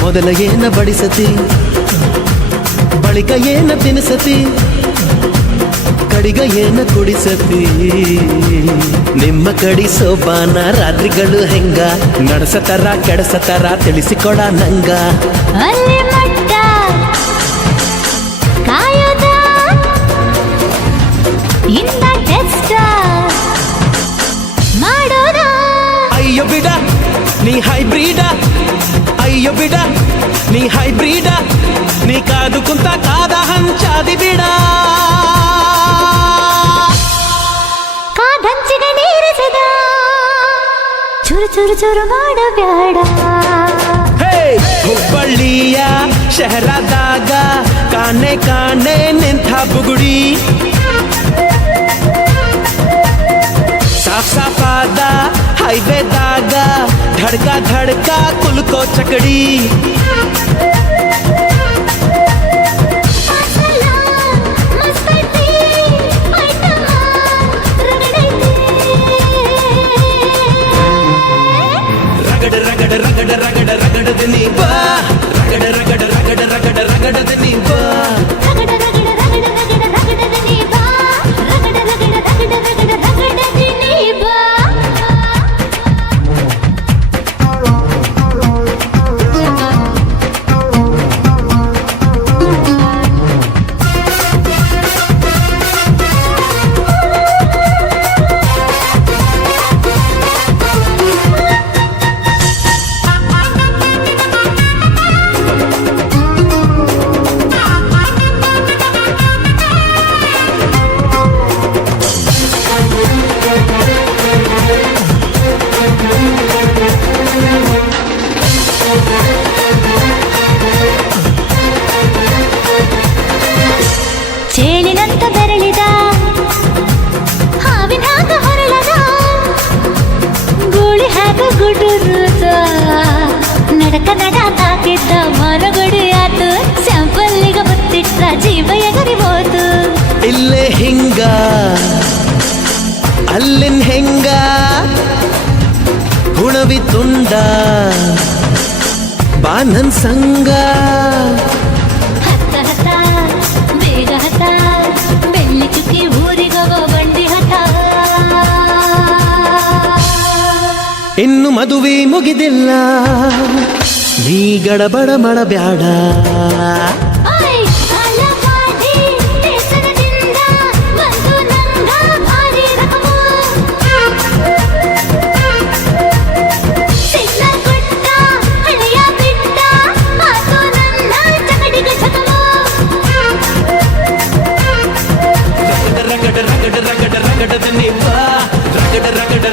ಮೊದಲ ಏನ ಬಡಿಸತಿ, ಬಳಿಕ ಏನ ತಿನಿಸತಿ, ಕಡಿಗ ಏನ ಕುಡಿಸತಿ. ನಿಮ್ಮ ಕಡಿ ಸೋಬಾನ ರಾತ್ರಿಗಳು ಹೆಂಗ ನಡೆಸತರ ಕೆಡಸತರ ತಿಳಿಸಿಕೊಡ ನಂಗ. ಅಲ್ಲಿ ಮಟ್ಟ ಕಾಯೋದ ಇಂದ ಟೆಸ್ಟ್ ಮಾಡೋದ. ಅಯ್ಯೋ ಬಿಡ ನೀ ಹೈಬ್ರಿಡ, ಅಯ್ಯೋ ಬಿಡ ನೀ ಹೈಬ್ರಿಡ, ನೀ ಕಾದು ಕುಂತ ಕಾದ ಹಂಚಾದಿ ಬಿಡ. ಕಾದಂಚಿಗೆ ನೀರಿಸದ ಚುರು ಚುರು ಚುರು ಮಾಡಬ್ಯಾಡ. ಹುಬ್ಬಳ್ಳಿಯ ಶಹರದಾಗ ಕಾಣೆ ಕಾಣೆ ನಿಂತ ಬುಗುಡಿ, ಸಾಫ್ ಸಾಫಾದ ಹೈವೇದಾಗ ಧಡ್ಕ ಧಡ್ಕ ಕುಲ್ಕೋ ಚಕಡಿ. ರಗಡ ರಗಡ ರಗಡ ರಗಡ ರಗಡದ ನೀ ಬಾ, ರಗಡ ರಗಡ ರಗಡ ರಗಡ ರಗಡದ ನೀ ಬಾ. ರಗಡ ರಗಡ ರಗಡ ರಗಡ ರಗಡದ ನೀ ಬಾ, ರಗಡ ರಗಡ ರಗಡ ರಗಡ ರಗಡದ ನೀ ಬಾ. ಚೇಳಿನಂತ ಬೆರಳಿದ ಹಾವಿನ ಹಾಗ ಹೊರಳದ, ಗೂಳಿ ಹಾಕ ಗುಡುರುದ, ನಡಕ ನಡ ತಾಕಿದ್ದ ಮರಗುಡಿ ಆತು, ಸ್ಯಾಂಪಲ್ಲಿಗ ಮುತ್ತಿಟ್ಟ ಜೀವ ಎಗರಿಬೋದು. ಇಲ್ಲೇ ಹಿಂಗ ಅಲ್ಲಿನ್ ಹೆಂಗ ಹುಣವಿ ತುಂಡ ಬಾ ನನ್ ಸಂಗ. ಹತ್ತ ಹತ್ತ ಬೇಗ ಹತ್ತ, ಬೆಳ್ಳಿ ಚುಕ್ಕಿ ಊರಿಗವ ಬಂಡಿ ಹತ್ತ. ಇನ್ನು ಮದುವೆ ಮುಗಿದಿಲ್ಲ, ನೀ ಗಡಬಡ ಮಾಡಬ್ಯಾಡ. ಓಯ್ ಅಲವಾದಿ ದೇಶದಿಂದ ಬಂದು ನಂಗ ಭಾರಿ ರಕಮು, ಸಿಗ್ನಲ್ ಕೊಟ್ಟ ಹಳೆಯ ಬಿಟ್ಟ ಆತು ನನ್ನ ಚಕಡಿಗ ಚಕಮು. ರಗಡ ರಗಡ ರಗಡ ರಗಡ ರಗಡದ ನೀ ಬಾ, ರಗಡ ರಗಡ